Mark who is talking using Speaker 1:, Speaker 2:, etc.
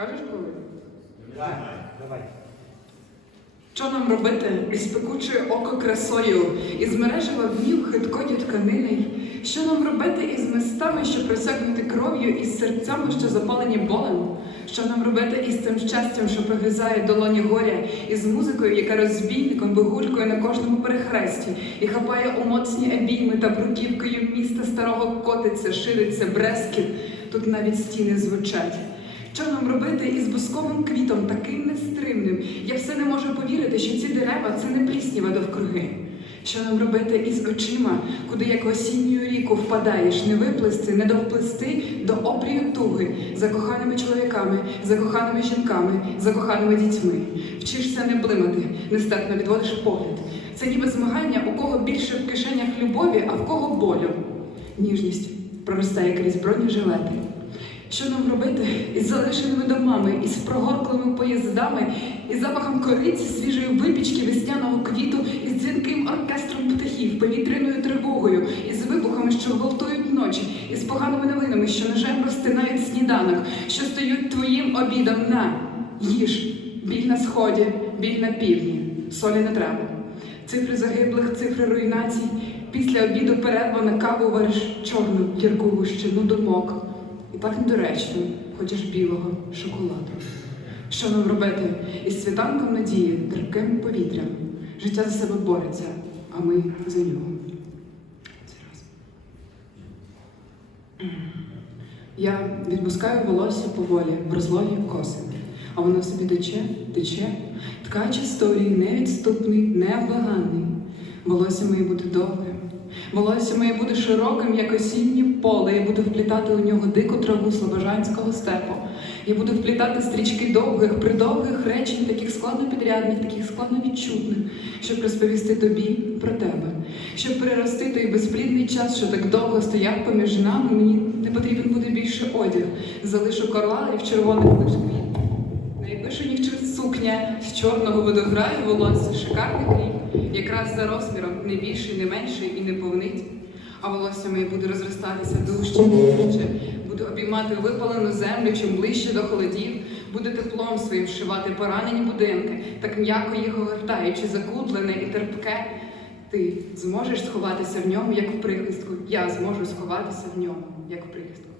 Speaker 1: Скажеш коли? Давай. Що нам робити із пекучою око красою, із мережева вмів хиткою тканини? Що нам робити із местами, що присягнути кров'ю, із серцями, що запалені болем? Що нам робити із цим щастям, що погризає долоні горя, із музикою, яка розбійником вигулькує на кожному перехресті і хапає у моцні обійми та бруківкою міста старого котиться, шириться, бресків, тут навіть стіни звучать. Що нам робити із бусковим квітом, таким нестримним? Я все не можу повірити, що ці дерева це не плісніва довкруги. Що нам робити із очима, куди як в осінню ріку впадаєш, не виплисти, не довплисти до обрію туги за коханими чоловіками, за коханими жінками, за коханими дітьми. Вчишся не блимати, нестерпно відводиш погляд. Це ніби змагання, у кого більше в кишенях любові, а в кого болю. Ніжність проростає крізь бронежилети. Що нам робити із залишеними домами, із прогорклими поїздами, із запахом кориці, свіжої випічки, весняного квіту, із дзвінким оркестром птахів, повітряною тривогою, із вибухами, що гвалтують ночі, із поганими новинами, що ножем розтинають сніданок, що стають твоїм обідом на їж, біль на сході, біль на півдні, солі не треба. Цифри загиблих, цифри руйнацій. Після обіду перерва на каву вариш чорну гірку гущину думок. Так недоречно, хочеш білого шоколаду. Що нам робити із світанком надії, терпким повітрям? Життя за себе бореться, а ми за нього. Я відпускаю волосся поволі в розлогі коси, а воно собі тече, тече, ткач історії невідступний, невблаганний. Волосся має бути довгим. Волосся має бути широким, як осіннє поле. Я буду вплітати у нього дику траву слобожанського степу. Я буду вплітати стрічки довгих, придовгих речень, таких складнопідрядних, таких складновідчутних, щоб розповісти тобі про тебе, щоб перерости той безплідний час, що так довго стояв поміж нами. Мені не потрібен буде більше одяг. Залишу коралів червоних лиш. Найвишеніх через сукня з чорного водограю волосся, шикарний крій, якраз за розміром не більший, не менший і не повнить. А волосся моє буде розростатися дужче, дужче, буду обіймати випалену землю, чим ближче до холодів, буду теплом своїм вшивати поранені будинки, так м'яко їх огортаючи, закутлене і терпке. Ти зможеш сховатися в ньому, як в прихистку. Я зможу сховатися в ньому, як в прихистку.